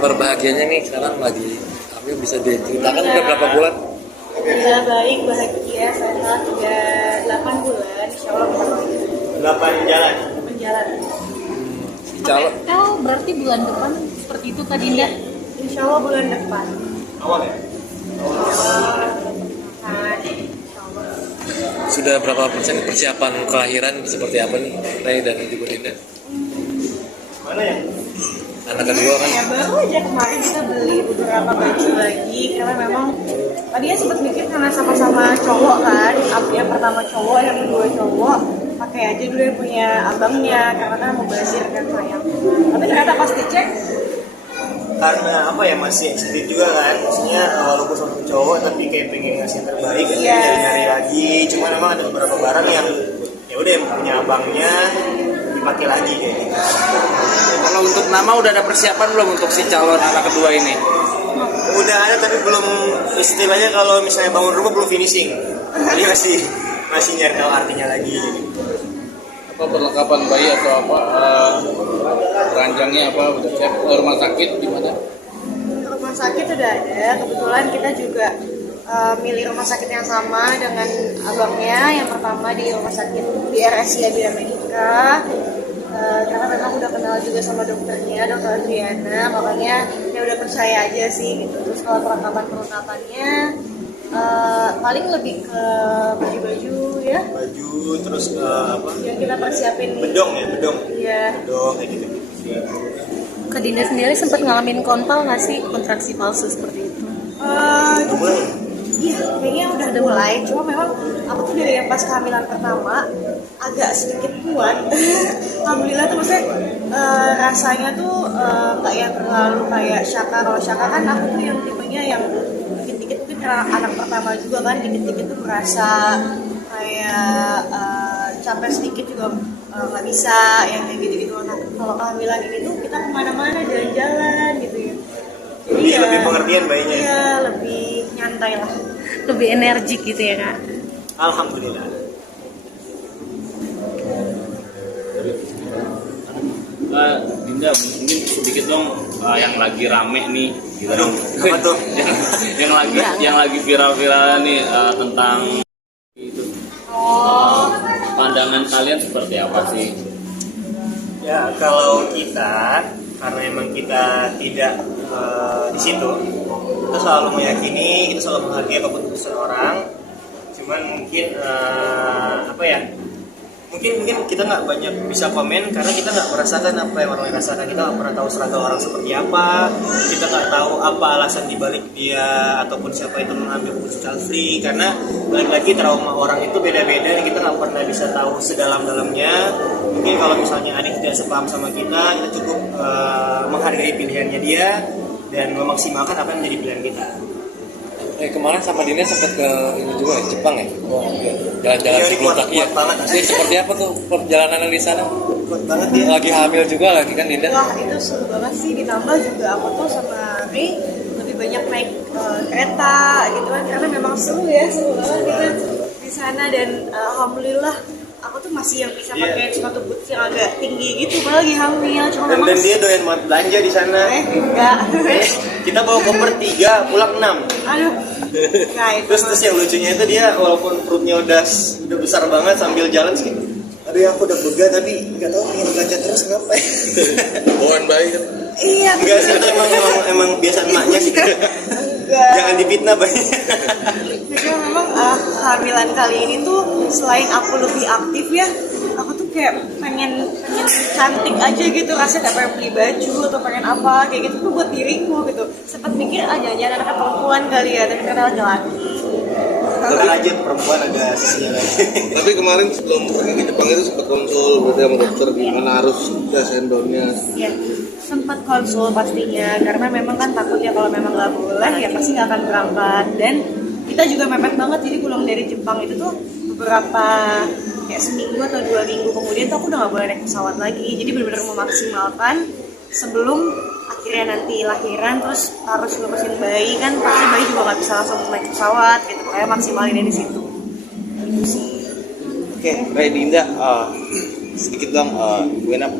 kabar bahagianya nih sekarang lagi hamil, bisa diceritakan udah berapa bulan? Udah baik, bahagia, sehat, udah 8 bulan, insya Allah bentar lagi. 8 jalan. 8 jalan. Si calon Berarti bulan depan seperti itu Kak Dinda? Insya Allah bulan depan. Awal ya? sudah berapa persen persiapan kelahiran seperti apa nih Ray dan juga Dinda? Mana ya? Anak kedua kan? Ya baru aja kemarin kita beli beberapa baju lagi karena memang tadinya sempat mikir karena sama-sama cowok kan, yang pertama cowok, yang kedua cowok, pakai aja dulu yang punya abangnya karena kan mubazir kan sayang. Tapi ternyata pas dicek Karena apa ya, masih excited juga kan, maksudnya walaupun sama cowok tapi kayak pengen ngasih yang terbaik, Iya. nyari lagi. Cuma memang ada beberapa barang yang ya udah yang punya abangnya dipakai lagi kayak gitu. Kalau untuk nama udah ada persiapan belum untuk si calon anak kedua ini? Udah ada tapi belum, istilahnya kalau misalnya bangun rumah belum finishing, jadi masih nyari tahu artinya lagi. Apa perlengkapan bayi atau apa ranjangnya apa udah siap? Rumah sakit di mana? rumah sakit udah ada, kebetulan kita juga milih rumah sakit yang sama dengan abangnya. Yang pertama di rumah sakit di RSI Bina Medica, karena memang udah kenal juga sama dokternya, dokter Adriana, makanya ya udah percaya aja sih gitu. Terus kalau perlengkapannya paling lebih ke baju-baju ya, Baju terus apa? yang kita persiapin. Bedong ya, bedong. Iya. Bedong kayak gitu. Kak Dinda sendiri sempat ngalamin kontal nggak sih, kontraksi palsu seperti itu? Iya, kayaknya udah mulai. Cuma memang aku tuh dari yang pas kehamilan pertama agak sedikit kuat. Alhamdulillah tuh maksudnya rasanya tuh nggak yang terlalu kayak Syaka. Kalau Syaka kan aku tuh yang tipenya yang dikit-dikit, mungkin karena anak pertama juga kan, dikit-dikit tuh merasa kayak capek sedikit juga nggak bisa yang kayak gitu-gitu. Nah, kalau kehamilan ini tuh kita kemana-mana jalan-jalan gitu ya. Jadi Jadi lebih pengertian bayinya. Iya, lebih nyantai lah. Lebih energik gitu ya Kak? Alhamdulillah. Dinda mungkin sedikit dong yang lagi rame nih gitu. Aduh, apa tuh? yang lagi viral-viral nih tentang itu. Pandangan kalian seperti apa sih? Ya kalau kita, karena emang kita tidak di situ, kita selalu meyakini, kita selalu menghargai apapun keputusan orang. Cuman mungkin apa ya? Mungkin kita nggak banyak bisa komen karena kita nggak merasakan apa yang orang lain rasakan. Kita nggak pernah tahu struggle orang seperti apa. Kita nggak tahu apa alasan dibalik dia ataupun siapa itu mengambil keputusan child free. Karena balik lagi trauma orang itu beda-beda. Kita nggak pernah bisa tahu sedalam-dalamnya. Mungkin kalau misalnya adik tidak sepaham sama kita cukup menghargai pilihannya dia dan memaksimalkan apa yang menjadi pilihan kita. Kemarin sama Dinda sempat ke ini juga ya, Jepang ya? Jalan-jalan Iya, sebelum kuat ya. banget. Ini seperti apa tuh perjalanan di sana? Kuat banget dia. Lagi hamil juga lagi kan Dinda? Wah, itu seru banget sih. Ditambah juga aku tuh sama Ri lebih banyak naik kereta gitu kan, karena memang seru banget gitu di sana. Dan alhamdulillah aku tuh masih yang bisa pakai sepatu boots yang agak tinggi gitu, padahal lagi hamil. Cuma Dan, memang dan dia doyan banget belanja di sana. enggak. Kita bawa koper 3, pulang 6. Aduh. Nah, itu Terus yang lucunya itu dia walaupun perutnya udah besar banget sambil jalan sih. Aduh ya aku udah bega tapi nggak tahu pengen belanja terus ngapain. Bawaan bayi kan? iya. Enggak sih, itu emang biasa emaknya sih. Enggak. Jangan difitnah bayi. Jadi memang kehamilan kali ini tuh selain aku lebih aktif ya, aku tuh kayak pengen cantik aja gitu, rasanya kayak pengen beli baju atau pengen apa kayak gitu tuh buat diriku gitu. Sempat mikir jangan anak perempuan kali ya, tapi ternyata laki-laki. Tetap aja perempuan ada sisinya lagi. Tapi kemarin sebelum pergi ke Jepang itu sempat konsul berarti sama dokter gimana harus gas endornya. Ya, sempat konsul pastinya karena memang kan takut ya kalau memang nggak boleh ya pasti nggak akan berangkat. Dan kita juga mepet banget, jadi pulang dari Jepang itu tuh beberapa kayak seminggu atau 2 minggu kemudian tuh aku udah nggak boleh naik pesawat lagi. Jadi benar-benar memaksimalkan sebelum akhirnya nanti lahiran terus harus ngurusin bayi kan, pasti bayi juga nggak bisa langsung naik pesawat gitu, kayak maksimalin di situ. Itu sih. Oke, Ray Dinda, sedikit dong,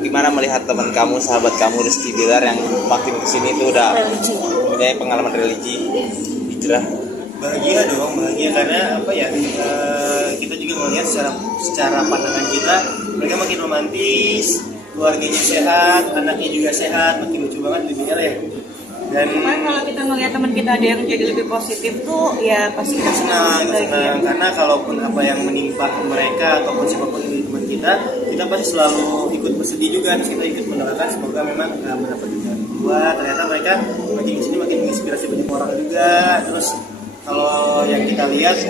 gimana melihat teman kamu, sahabat kamu Rizky Bilar yang makin kesini tuh udah punya pengalaman religi, hijrah? Bahagia dong, bahagia karena apa ya, kita juga melihat secara pandangan kita mereka makin romantis, keluarganya sehat, anaknya juga sehat, makin lucu banget jadinya ya. Dan Cuman kalau kita ngelihat teman kita ada yang jadi lebih positif tuh ya pasti kita senang. karena kalaupun apa yang menimpa mereka ataupun siapapun teman kita pasti selalu ikut bersedih juga, terus kita ikut mendoakan semoga memang mendapat jalan kedua. Ternyata mereka makin kesini makin menginspirasi banyak orang juga. Terus kalau yang kita lihat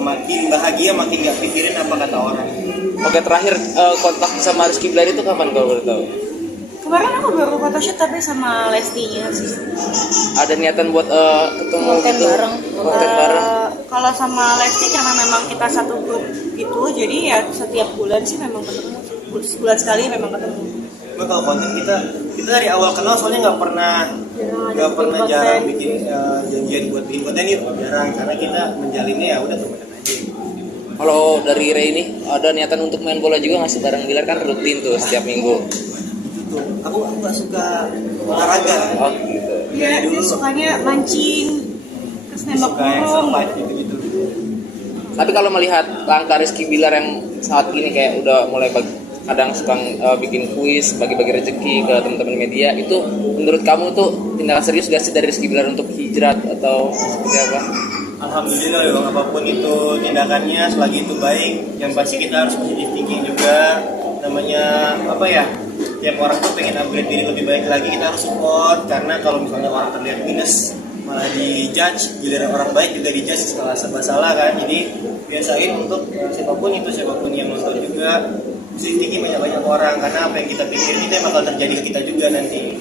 makin bahagia, makin gak pikirin apa kata orang. Oke, terakhir kontak sama Rizky Bilar itu kapan kalau boleh tahu? Kemarin aku baru photoshoot tapi sama Lestinya sih. Ada niatan buat ketemu Konten gitu? bareng. Konten bareng. Kalau sama Lesti karena memang kita satu grup gitu, jadi ya setiap bulan sih memang ketemu. Sebulan sekali memang ketemu. Cuma kalau konten kita dari awal kenal soalnya nggak pernah jarang bikin janjian buat bikin konten itu jarang, karena kita menjalinnya ya udah temenan aja. Kalau dari Ray ini ada niatan untuk main bola juga nggak sih bareng Bilar, kan rutin tuh setiap minggu. Tuh, aku nggak suka olahraga. Oh gitu. Iya, dia sukanya mancing, terus nembak Suka yang burung. sampai gitu-gitu. Tapi kalau melihat langkah Rizky Bilar yang saat ini kayak udah mulai kadang suka bikin kuis, bagi-bagi rezeki ke teman-teman media, itu menurut kamu tuh tindakan serius gak sih dari Rizky Bilar untuk hijrah atau seperti apa? Alhamdulillah ya bang, apapun itu tindakannya selagi itu baik, yang pasti kita harus positive thinking juga. Namanya apa ya, tiap orang tuh pengen upgrade diri lebih baik lagi, kita harus support. Karena kalau misalnya orang terlihat minus malah dijudge, giliran orang baik juga dijudge salah salah kan. Jadi biasain untuk siapapun yang nonton juga positive banyak orang, karena apa yang kita pikirin itu yang bakal terjadi ke kita juga nanti.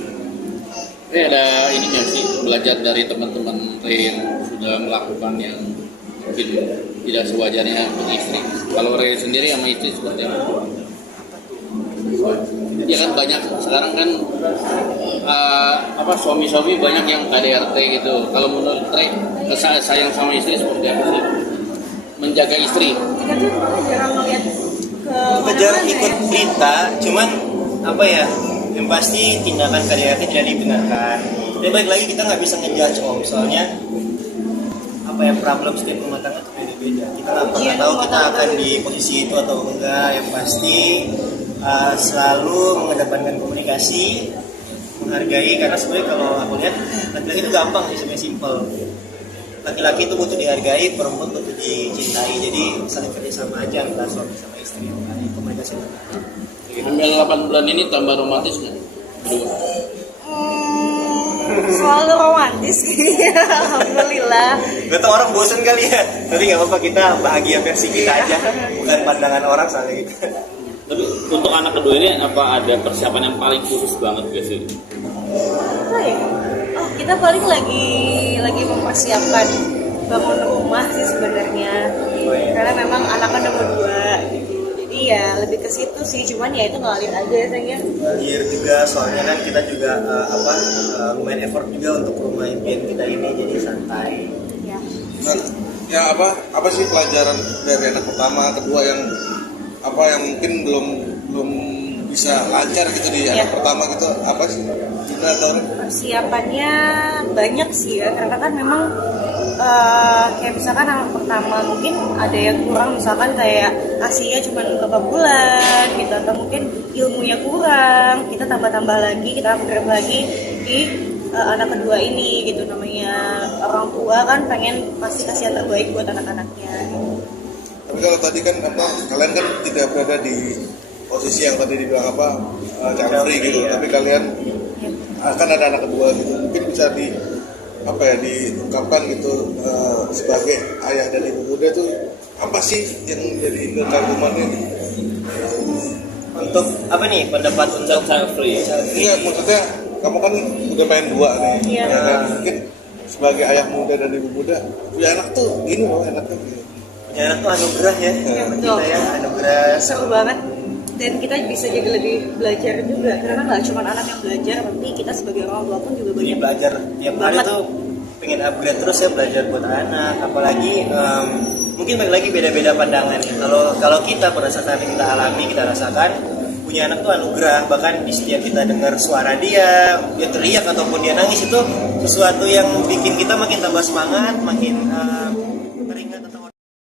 Ada ini nggak sih, belajar dari teman-teman Ray yang sudah melakukan yang mungkin tidak sewajarnya untuk istri. Kalau Ray sendiri sama istri seperti apa? Ya kan banyak sekarang kan suami-suami banyak yang KDRT gitu. Kalau menurut Ray, sayang sama istri seperti apa sih? Menjaga istri. Kita tuh jarang ngeliat ke Kita jarang ikut berita, cuman apa ya, yang pasti tindakan KDRT tidak dibenarkan. Dan baik lagi kita nggak bisa ngejudge om, soalnya apa ya, problem setiap rumah tangga itu beda-beda. Kita nggak pernah tahu kita akan di posisi itu atau enggak. Yang pasti selalu mengedepankan komunikasi, menghargai, karena sebenarnya kalau aku lihat laki-laki itu gampang sih, sebenarnya simple. Laki-laki itu butuh dihargai, perempuan butuh dicintai. Jadi saling kerjasama aja antara suami sama istri, komunikasi. Ambil 8 bulan ini tambah romantis nggak? Berdua. Selalu romantis. Alhamdulillah. Gak tau orang bosen kali ya, tapi nggak apa-apa, kita bahagia versi kita aja, bukan pandangan orang soalnya gitu. Tapi untuk anak kedua ini apa ada persiapan yang paling khusus banget gak sih? Apa ya? Oh, kita paling lagi mempersiapkan bangun rumah sih sebenarnya. Karena memang anak kan nomor 2 gitu. Jadi ya lebih ke situ sih, cuman ya itu ngalir aja sayangnya. Ngalir juga, soalnya kan kita juga lumayan effort juga untuk rumah impian kita ini, jadi santai. Ya. Nah, ya apa sih pelajaran dari anak pertama, kedua yang mungkin belum bisa lancar gitu di anak pertama gitu, apa sih kita tahu? Persiapannya banyak sih ya, karena kan memang kayak misalkan anak pertama mungkin ada yang kurang, misalkan kayak asinya cuma beberapa bulan gitu, atau mungkin ilmunya kurang, kita tambah lagi, kita upgrade lagi di anak kedua ini gitu. Namanya orang tua kan pengen pasti kasih yang terbaik buat anak-anaknya gitu. Tapi kalau tadi kan kalian kan tidak berada di posisi yang tadi dibilang child free gitu, tapi kalian akan ada anak kedua gitu, mungkin bisa diungkapkan gitu sebagai ayah dan ibu muda tuh apa sih yang jadi kekagumannya gitu? Untuk apa nih pendapat untuk child free? Iya, maksudnya kamu kan udah pengen 2 nih, Iya. ya kan? Mungkin sebagai ayah muda dan ibu muda, punya anak tuh gini loh enaknya gitu. Ya, anak tuh anugerah ya, Betul. kita ya anugerah. Seru banget, dan kita bisa jadi lebih belajar juga, karena kan nggak cuma anak yang belajar, tapi kita sebagai orang tua pun juga Jadi banyak belajar tiap hari banget. tuh pengen upgrade terus ya, belajar buat anak. Apalagi mungkin balik lagi beda-beda pandangan ya. Kalau kita pada saat ini kita alami, kita rasakan punya anak tuh anugerah. Bahkan di setiap kita dengar suara dia teriak ataupun dia nangis, itu sesuatu yang bikin kita makin tambah semangat, makin teringat atau